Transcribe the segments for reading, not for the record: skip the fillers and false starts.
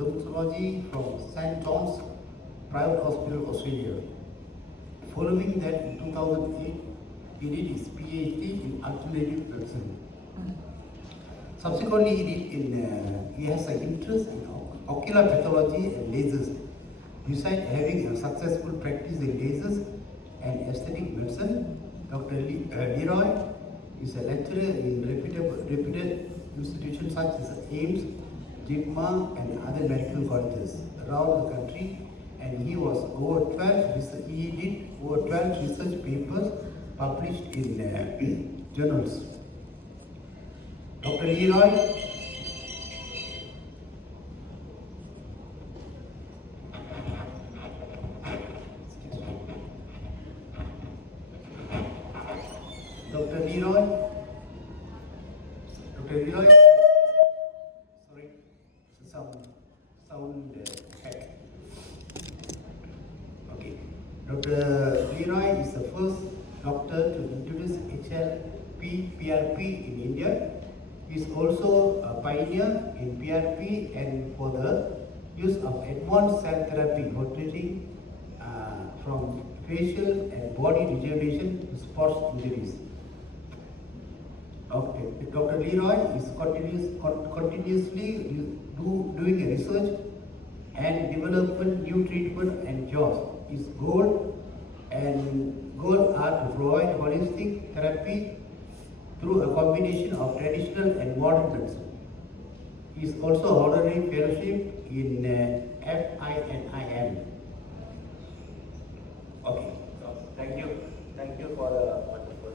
dermatology from St. John's Private Hospital, Australia. Following that, in 2008, he did his PhD in alternative medicine. Subsequently, he has an interest in ocular pathology and lasers. Besides having a successful practice in lasers and aesthetic medicine, Dr. Leroy is a lecturer in reputed institutions such as AIMS, JIPMA, and other medical colleges around the country, and he did over 12 research papers published in journals. Dr. Leroy. Dr. Leroy, sorry, sound effect. Okay. Dr. Leroy is the first doctor to introduce PRP in India. He is also a pioneer in PRP and for the use of advanced cell therapy for treating from facial and body rejuvenation to sports injuries. Okay. Dr. Leroy is continuously doing a research and development new treatment and cures. His goal are to provide holistic therapy through a combination of traditional and modern medicine. He is also honorary fellowship in FINIM. Okay. Thank you for a wonderful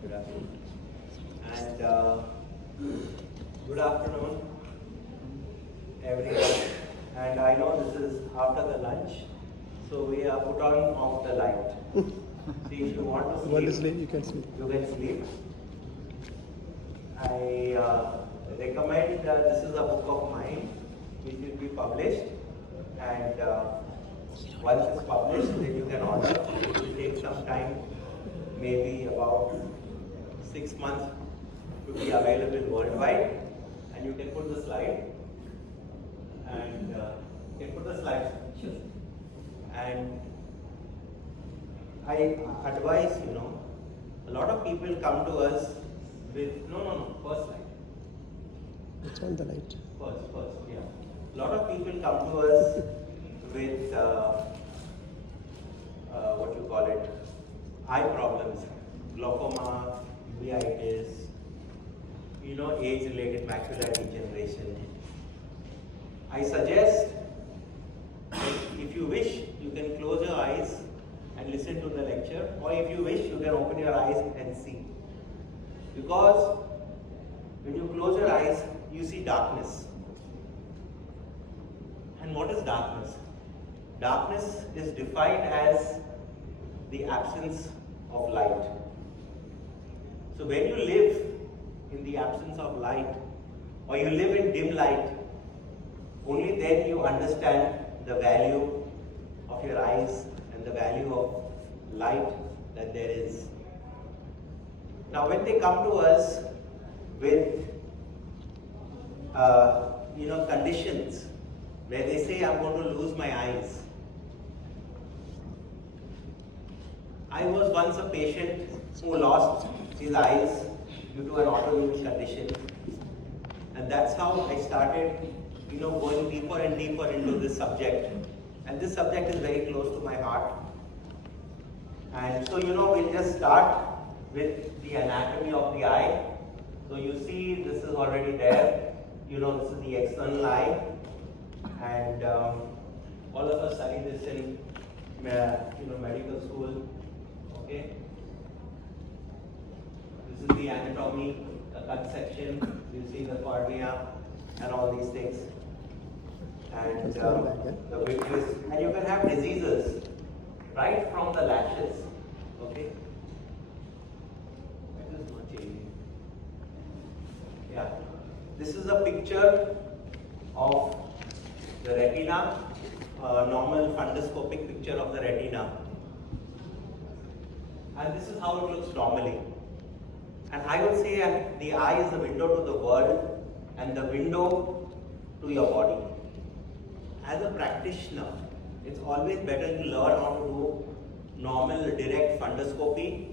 introduction. And good afternoon, everyone. And I know this is after the lunch, so we are put on off the light. See, if you want to sleep, you can sleep. You can sleep. I recommend this is a book of mine, which will be published, and once it's published, then you can order. It will take some time, maybe about 6 months to be available worldwide, and you can put the slide. And you can put the slides. Sure. And I advise, a lot of people come to us with first slide. It's on the light. First, yeah. A lot of people come to us with what you call it, eye problems, glaucoma, uveitis, age-related macular degeneration. I suggest that if you wish, you can close your eyes and listen to the lecture, or if you wish, you can open your eyes and see. Because when you close your eyes, you see darkness. And what is darkness? Darkness is defined as the absence of light. So when you live in the absence of light, or you live in dim light, only then you understand the value of your eyes and the value of light that there is. Now when they come to us with conditions where they say, I'm going to lose my eyes. I was once a patient who lost his eyes due to an autoimmune condition, and that's how I started going deeper and deeper into this subject. And this subject is very close to my heart. And so, we'll just start with the anatomy of the eye. So you see, this is already there. This is the external eye. And all of us study this in medical school. Okay. This is the anatomy, the cut section. You see the cornea and all these things. And the vitreous, and you can have diseases right from the lashes. Okay. That is not changing. Yeah. This is a picture of the retina, a normal fundoscopic picture of the retina. And this is how it looks normally. And I would say the eye is the window to the world and the window to your body. as a practitioner, it's always better you learn how to do normal direct fundoscopy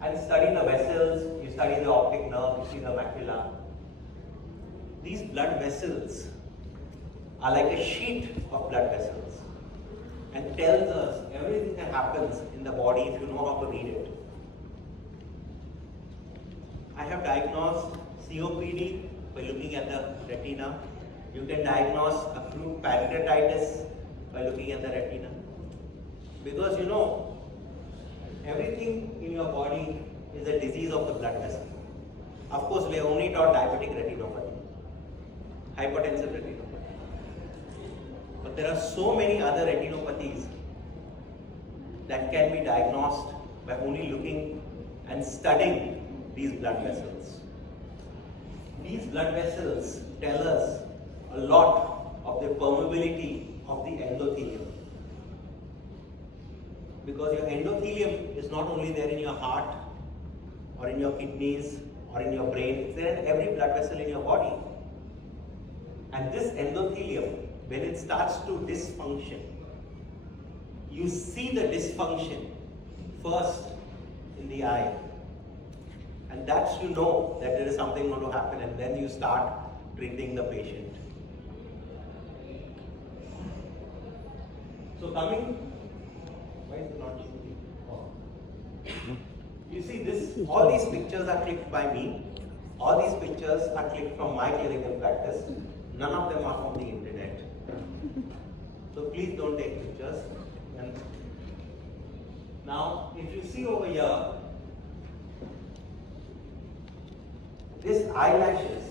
and study the vessels, you study the optic nerve, you see the macula. These blood vessels are like a sheet of blood vessels and tells us everything that happens in the body if you know how to read it. I have diagnosed COPD by looking at the retina. You can diagnose acute pancreatitis by looking at the retina. Because you know, everything in your body is a disease of the blood vessel. Of course, we are only taught diabetic retinopathy, hypertensive retinopathy. But there are so many other retinopathies that can be diagnosed by only looking and studying these blood vessels. These blood vessels tell us a lot of the permeability of the endothelium. Because your endothelium is not only there in your heart or in your kidneys or in your brain, it's there in every blood vessel in your body. And this endothelium, when it starts to dysfunction, you see the dysfunction first in the eye. And that's you know that there is something going to happen, and then you start treating the patient. So coming, why is it not shooting? Oh. You see this, all these pictures are clicked by me. All these pictures are clicked from my clinical practice. None of them are from the internet. So please don't take pictures. And now, if you see over here, these eyelashes,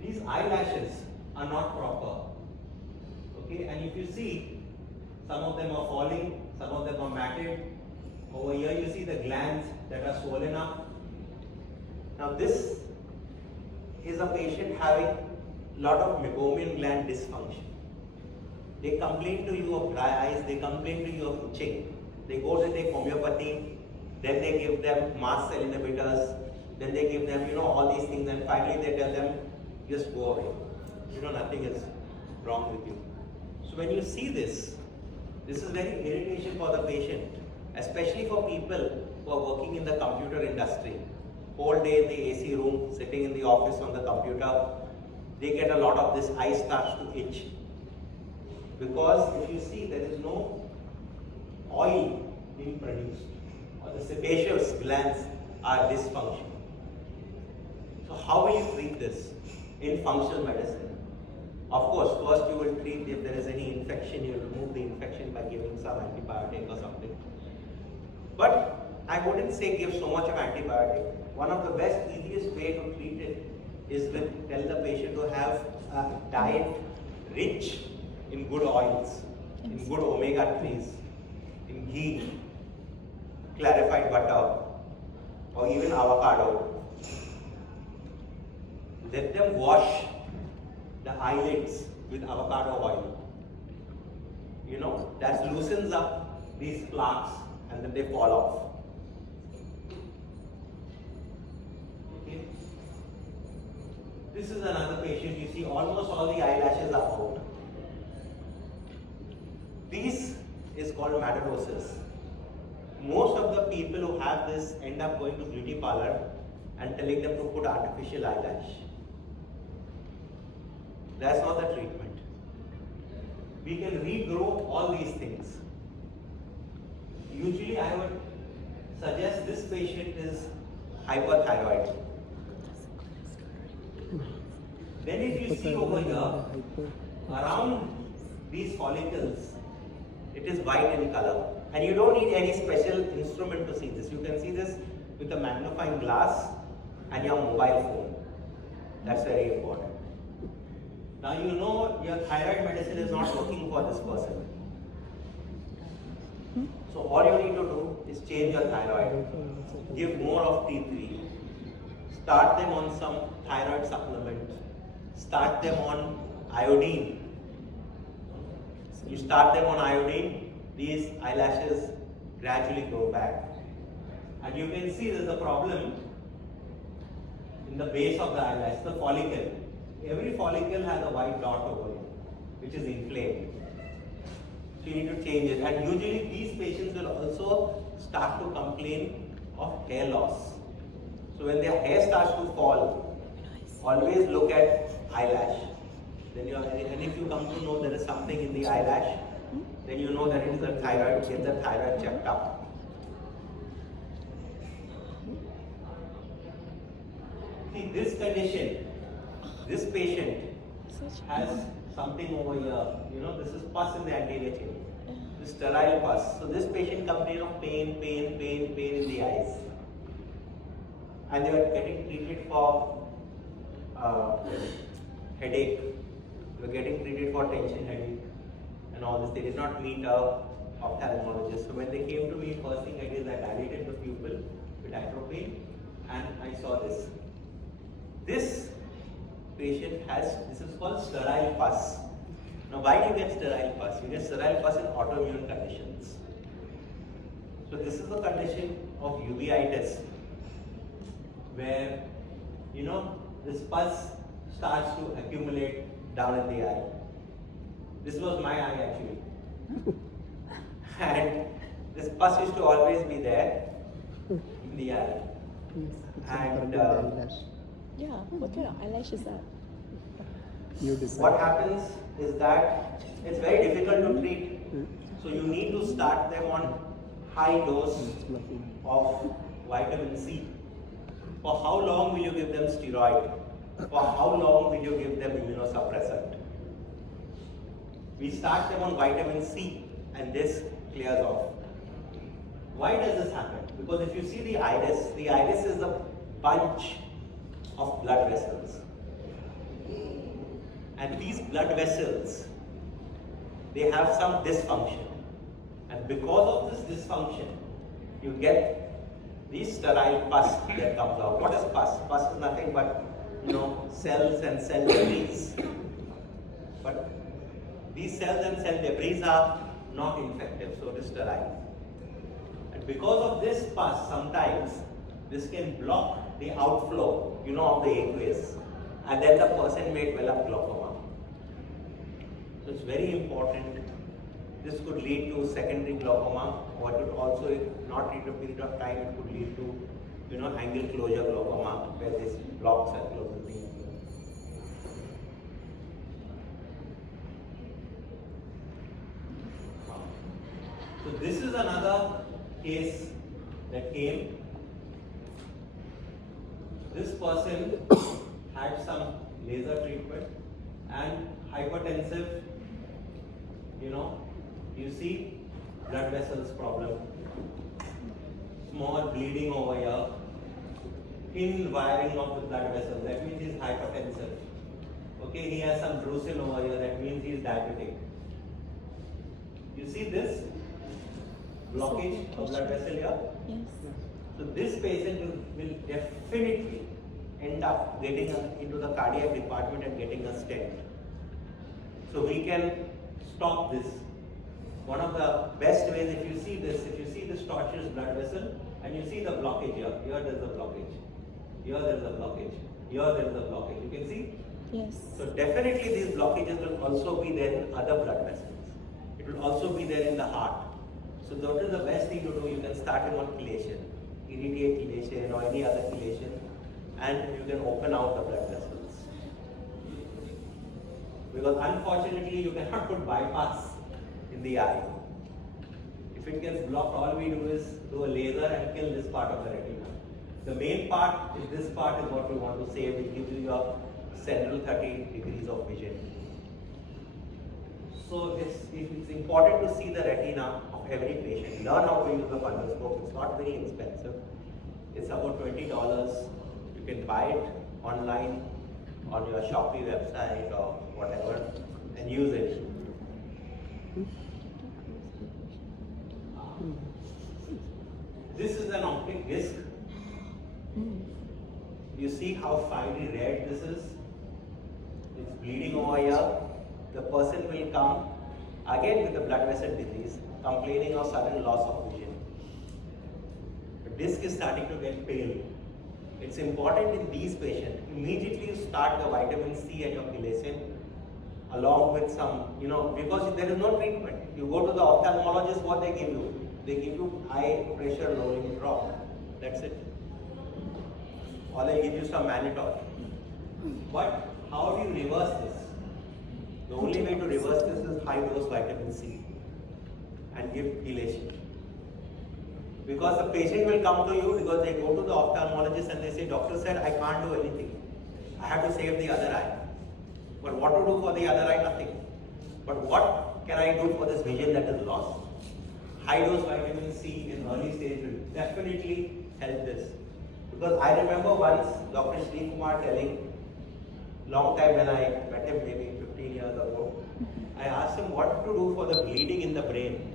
these eyelashes are not proper. Okay, and if you see, some of them are falling, some of them are matted. Over here you see the glands that are swollen up. Now this is a patient having a lot of meibomian gland dysfunction. They complain to you of dry eyes, they complain to you of itching. They go to take homeopathy, then they give them mast cell inhibitors, then they give them, all these things, and finally they tell them, just go away. Nothing is wrong with you. So when you see this is very irritation for the patient, especially for people who are working in the computer industry. Whole day in the AC room, sitting in the office on the computer, they get a lot of this, eye starts to itch. Because if you see, there is no oil being produced, or the sebaceous glands are dysfunctional. So how will you treat this in functional medicine? Of course, first you will treat if there is any infection, you remove the infection by giving some antibiotic or something. But I wouldn't say give so much of antibiotic. One of the best, easiest way to treat it is with tell the patient to have a diet rich in good oils, in good omega-3s, in ghee, clarified butter, or even avocado. Let them wash the eyelids with avocado oil. That loosens up these plaques and then they fall off. Okay. This is another patient. You see almost all the eyelashes are out. This is called madarosis. Most of the people who have this end up going to beauty parlor and telling them to put artificial eyelash. That's not the treatment. We can regrow all these things. Usually I would suggest this patient is hyperthyroid. Then if you see over here, around these follicles, it is white in color. And you don't need any special instrument to see this. You can see this with a magnifying glass and your mobile phone. That's very important. Now your thyroid medicine is not working for this person. So all you need to do is change your thyroid. Give more of T3. Start them on some thyroid supplement. Start them on iodine. You start them on iodine, these eyelashes gradually grow back. And you can see there's a problem in the base of the eyelash, the follicle. every follicle has a white dot over it, which is inflamed. So you need to change it. And usually these patients will also start to complain of hair loss. So when their hair starts to fall, always look at eyelash. And if you come to know there is something in the eyelash, then you know that it is the thyroid. Get the thyroid checked up. See, this condition, this patient has something over here. You know, this is pus in the anterior chamber. This sterile pus. So this patient complains of pain in the eyes. And they are getting treated for headache. They were getting treated for tension headache and all this. They did not meet a ophthalmologist. So when they came to me, first thing I did is I dilated the pupil with atropine, and I saw this. This patient has, this is called sterile pus. Now why do you get sterile pus? You get sterile pus in autoimmune conditions. So this is the condition of uveitis, where, you know, this pus starts to accumulate down in the eye. This was my eye actually. And this pus used to always be there in the eye. And Yeah, what kind of eyelash is that? You decide. what happens is that it's very difficult to treat. So you need to start them on high dose of vitamin C. For how long will you give them steroid? For how long will you give them immunosuppressant? We start them on vitamin C and this clears off. Why does this happen? Because if you see the iris is a bunch of blood vessels. And these blood vessels, they have some dysfunction. And because of this dysfunction, you get these sterile pus that comes out. What is pus? Pus is nothing but, you know, cells and cell debris. But these cells and cell debris are not infective, so it is sterile. And because of this pus, sometimes this can block the outflow, you know, of the aqueous, and then the person may develop glaucoma. So it's very important. This could lead to secondary glaucoma, or it could also, not in a period of time, it could lead to, you know, angle closure glaucoma, where this blocks and closes the angle. So this is another case that came. This person had some laser treatment and hypertensive, you know, you see blood vessels problem, small bleeding over here, thin wiring of the blood vessels, that means he's hypertensive. Okay, he has some drusen over here, that means he's diabetic. You see this blockage of blood vessel here? Yes. So this patient will definitely end up getting into the cardiac department and getting a stent. So we can stop this. One of the best ways, if you see this tortuous blood vessel and you see the blockage here there is a blockage, here there is a blockage, here there is a blockage. You can see? Yes. So definitely these blockages will also be there in other blood vessels. It will also be there in the heart. So that is the best thing to do. You can start in one chelation, irradiate chelation or any other chelation, and you can open out the blood vessels. Because unfortunately you cannot put bypass in the eye. If it gets blocked, all we do is do a laser and kill this part of the retina. The main part is this part is what we want to save. It gives you your central 30 degrees of vision. So it's important to see the retina of every patient. Learn how to use the fundoscope. It's not very expensive. It's about $20. You can buy it online on your Shopee website or whatever and use it. This is an optic disc. You see how finely red this is? It's bleeding over here. The person will come again with a blood vessel disease, complaining of sudden loss of vision. The disc is starting to get pale. It's important in these patients. Immediately you start the vitamin C and your chelation along with some, because there is no treatment. You go to the ophthalmologist, what they give you? They give you eye pressure lowering drop. That's it. Or they give you some mannitol. But how do you reverse this? The only way to reverse this is high dose vitamin C and give chelation. Because the patient will come to you because they go to the ophthalmologist and they say, doctor said I can't do anything. I have to save the other eye. But what to do for the other eye? Nothing. But what can I do for this vision that is lost? High dose vitamin C in early stage will definitely help this. Because I remember once Dr. Sri Kumar telling, long time when I met him, maybe 15 years ago, I asked him what to do for the bleeding in the brain.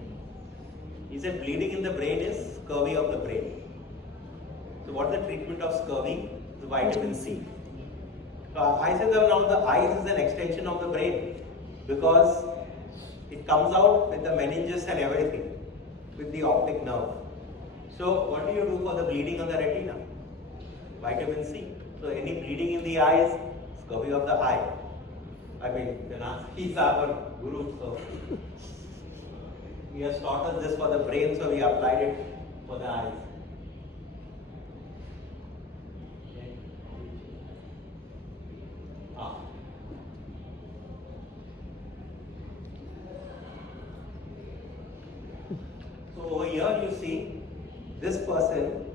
He said bleeding in the brain is scurvy of the brain. So what's the treatment of scurvy? The vitamin C. So I said that now the eyes is an extension of the brain because it comes out with the meninges and everything, with the optic nerve. So what do you do for the bleeding on the retina? Vitamin C. So any bleeding in the eyes, scurvy of the eye. I mean, he's our guru, so he has taught us this for the brain, so we applied it for the eyes. Okay. So over here you see, this person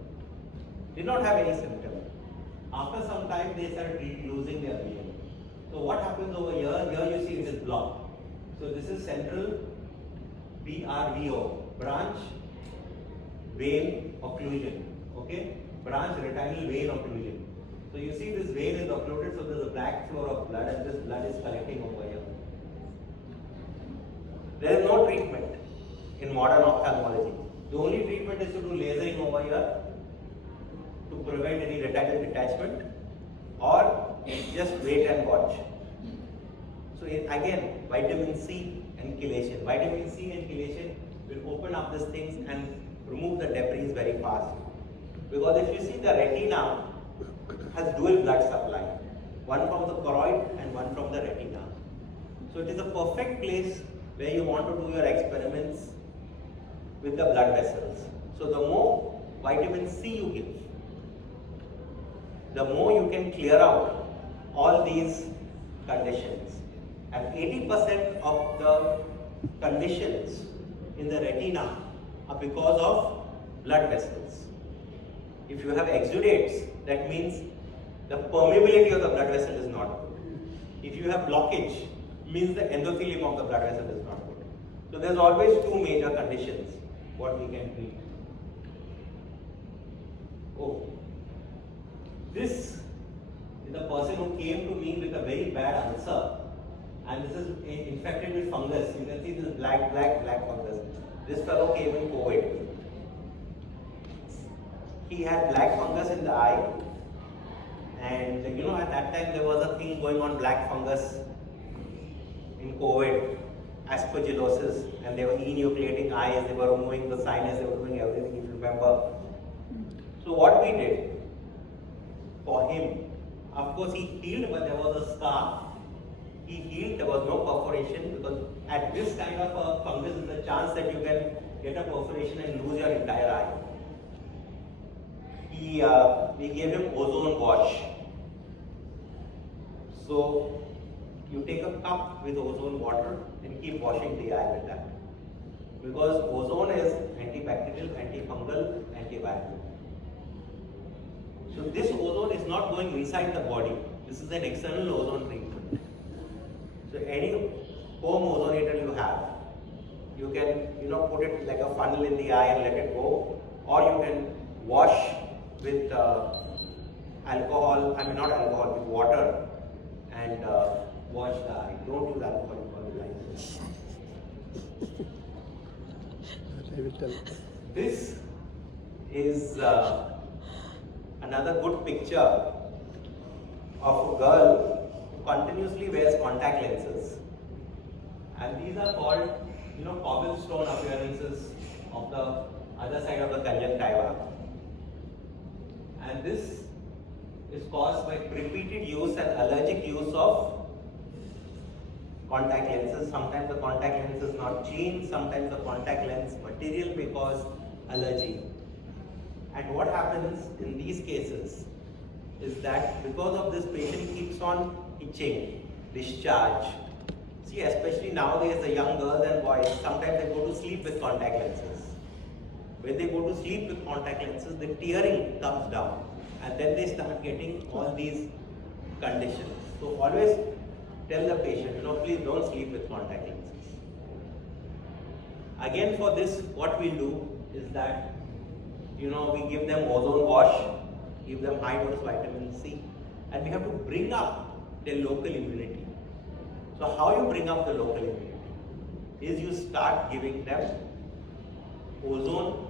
did not have any symptom. After some time they started losing their vision. So what happens over here? Here you see it is blocked. So this is central BRVO, branch vein occlusion. Okay? Branch retinal vein occlusion. So you see this vein is occluded, so there's a black flow of blood and this blood is collecting over here. There is no treatment in modern ophthalmology. The only treatment is to do lasering over here to prevent any retinal detachment, or just wait and watch. So again, vitamin C and chelation. Vitamin C and chelation will open up these things and remove the debris very fast. Because if you see, the retina has dual blood supply, one from the choroid and one from the retina. So it is a perfect place where you want to do your experiments with the blood vessels. So the more vitamin C you give, the more you can clear out all these conditions. And 80% of the conditions in the retina are because of blood vessels. If you have exudates, that means the permeability of the blood vessel is not good. If you have blockage, means the endothelium of the blood vessel is not good. So there's always two major conditions what we can treat. Oh, this is the person who came to me with a very bad ulcer, and this is infected with fungus. You can see this black fungus. This fellow came in COVID. He had black fungus in the eye, and at that time there was a thing going on, black fungus in COVID, aspergillosis, and they were enucleating eyes, they were removing the sinus, they were doing everything, if you remember. So what we did for him, of course he healed, but there was a scar. He healed, there was no perforation, because at this kind of a fungus, there's a chance that you can get a perforation and lose your entire eye. We gave him ozone wash. So you take a cup with ozone water and keep washing the eye with that. Because ozone is antibacterial, antifungal, antiviral. So this ozone is not going inside the body. This is an external ozone treatment. So any home ozonator you have, you can put it like a funnel in the eye and let it go, or you can wash with alcohol, not alcohol, with water, and wash the eye. Don't use alcohol for the eye. I will tell. This is another good picture of a girl who continuously wears contact lenses. And these are called, cobblestone appearances of the other side of the conjunctiva. And this is caused by repeated use and allergic use of contact lenses. Sometimes the contact lens is not clean, sometimes the contact lens material may cause allergy. And what happens in these cases is that because of this, patient keeps on itching, discharge. See, especially nowadays the young girls and boys, sometimes they go to sleep with contact lenses. When they go to sleep with contact lenses, the tearing comes down and then they start getting all these conditions. So always tell the patient, please don't sleep with contact lenses. Again, for this, what we'll do is that, we give them ozone wash, give them high dose vitamin C, and we have to bring up their local immunity. So how you bring up the local immunity is you start giving them ozone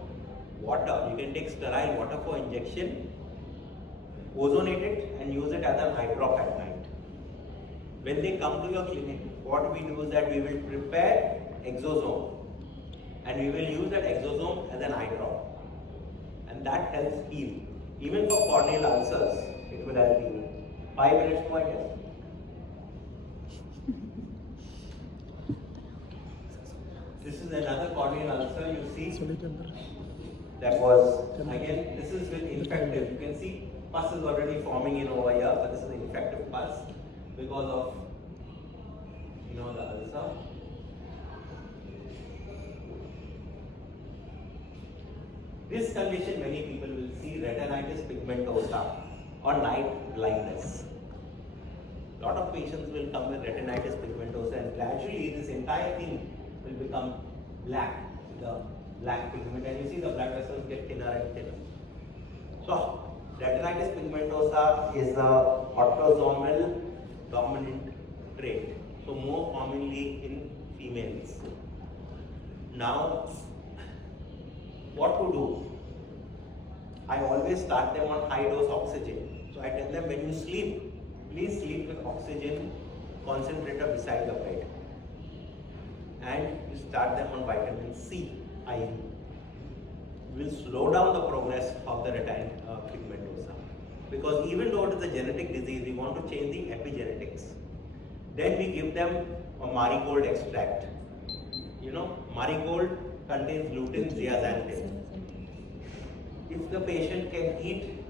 water. You can take sterile water for injection, ozonate it and use it as an eye drop at night. When they come to your clinic, what we do is that we will prepare exosome and we will use that exosome as an eye drop. And that helps heal. Even for corneal ulcers, it will help heal. 5 minutes more, I guess. This is another corneal ulcer you see. That was, again, this is with infective. You can see pus is already forming in over here, but this is infective pus because of, the ulcer. This condition many people will see retinitis pigmentosa or night blindness. A lot of patients will come with retinitis pigmentosa and gradually this entire thing will become black, the black pigment, and you see the blood vessels get thinner and thinner. So, retinitis pigmentosa is a autosomal dominant trait, so more commonly in females. Now, what to do? I always start them on high dose oxygen. So I tell them, when you sleep, please sleep with oxygen concentrator beside the bed. And you start them on vitamin C, IV. Will slow down the progress of the retinitis pigmentosa. Because even though it is a genetic disease, we want to change the epigenetics. Then we give them a marigold extract. Marigold contains lutein, zeaxanthin. If the patient can eat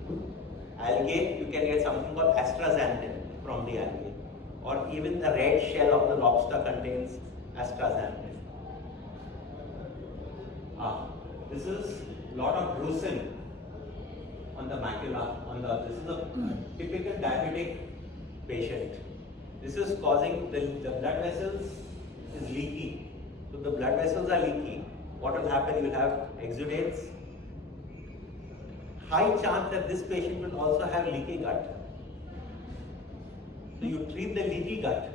algae, you can get something called astaxanthin from the algae. Or even the red shell of the lobster contains astaxanthin. This is a lot of brucin on the macula. This is a typical diabetic patient. This is causing the blood vessels is leaky. So the blood vessels are leaky. What will happen? You will have exudates. High chance that this patient will also have leaky gut. So you treat the leaky gut.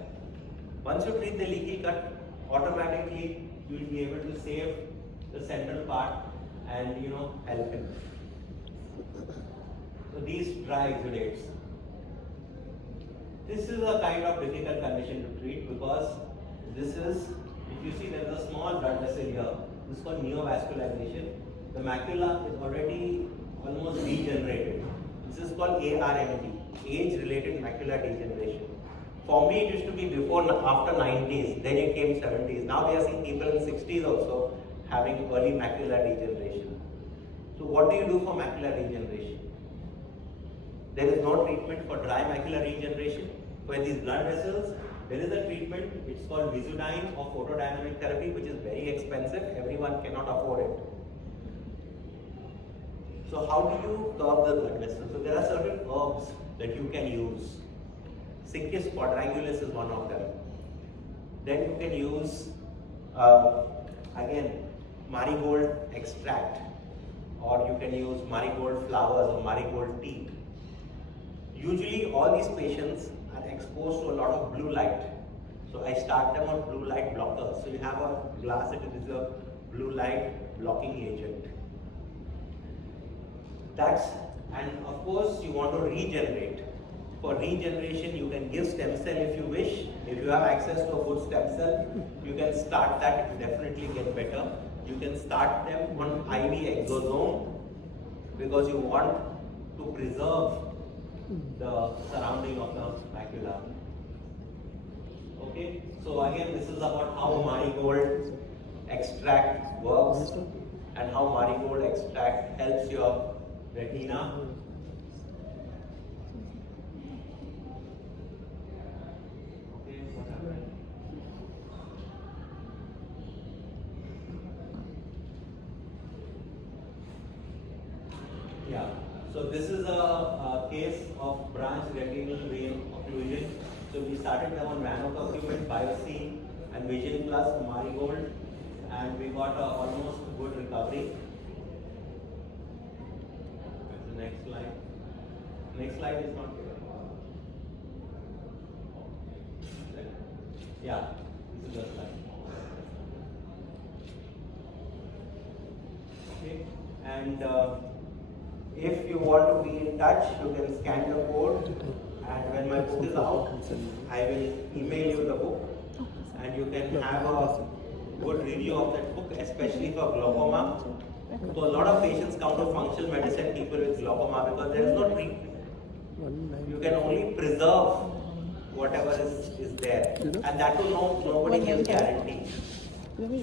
Once you treat the leaky gut, automatically you will be able to save the central part and help him. So these dry exudates. This is a kind of difficult condition to treat because this is, if you see, there is a small blood vessel here. This is called neovascularization. The macula is already almost degenerated. This is called ARMD, age-related macular degeneration. For me, it used to be before, after 90s, then it came 70s. Now we are seeing people in 60s also having early macular degeneration. So what do you do for macular degeneration? There is no treatment for dry macular degeneration. For these blood vessels, there is a treatment, it's called Visudyne or photodynamic therapy, which is very expensive. Everyone cannot afford it. So how do you curb the blood vessels? So there are certain herbs that you can use. Cincus quadrangulus is one of them. Then you can use, again, marigold extract, or you can use marigold flowers or marigold tea. Usually all these patients are exposed to a lot of blue light. So I start them on blue light blockers. So you have a glass, it is a blue light blocking agent. And of course you want to regenerate. For regeneration, you can give stem cell if you wish. If you have access to a good stem cell, you can start that, it will definitely get better. You can start them on IV exosome because you want to preserve the surrounding of the macula. Okay, so again, this is about how marigold extract works and how marigold extract helps your retina. Okay, what happened? Yeah, so this is a case of branch retinal vein occlusion. So we started them on ranocurcumin, biopsy, and Vision Plus marigold, and we got almost good recovery. The next slide. Next slide is not here. Yeah, this is the slide. Okay, and if you want to be in touch, you can scan the code, and when my book is out, I will email you the book, and you can have a good review of that book, especially for glaucoma. So a lot of patients come to functional medicine, people with glaucoma, because there is no treatment. You can only preserve whatever is there, and that will nobody gives guarantee.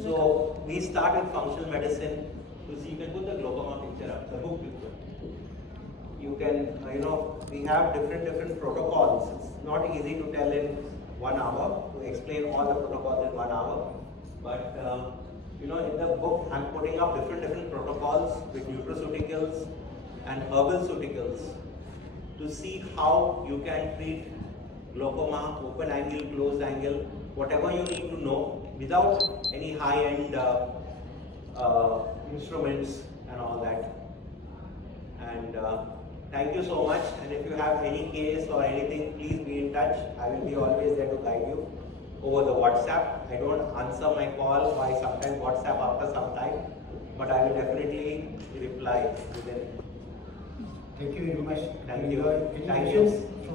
So we start with functional medicine. You see, you can put the glaucoma picture up, the book picture. You can, we have different protocols. It's not easy to tell in 1 hour, to explain all the protocols in 1 hour. But, in the book, I'm putting up different protocols with nutraceuticals and herbal ceuticals to see how you can treat glaucoma, open angle, closed angle, whatever you need to know without any high-end instruments and all that. And thank you so much. And if you have any case or anything, please be in touch. I will be always there to guide you over the WhatsApp. I don't answer my call, or I sometimes WhatsApp after some time, but I will definitely reply within. Thank you very much. Thank you. Any Thank you. questions?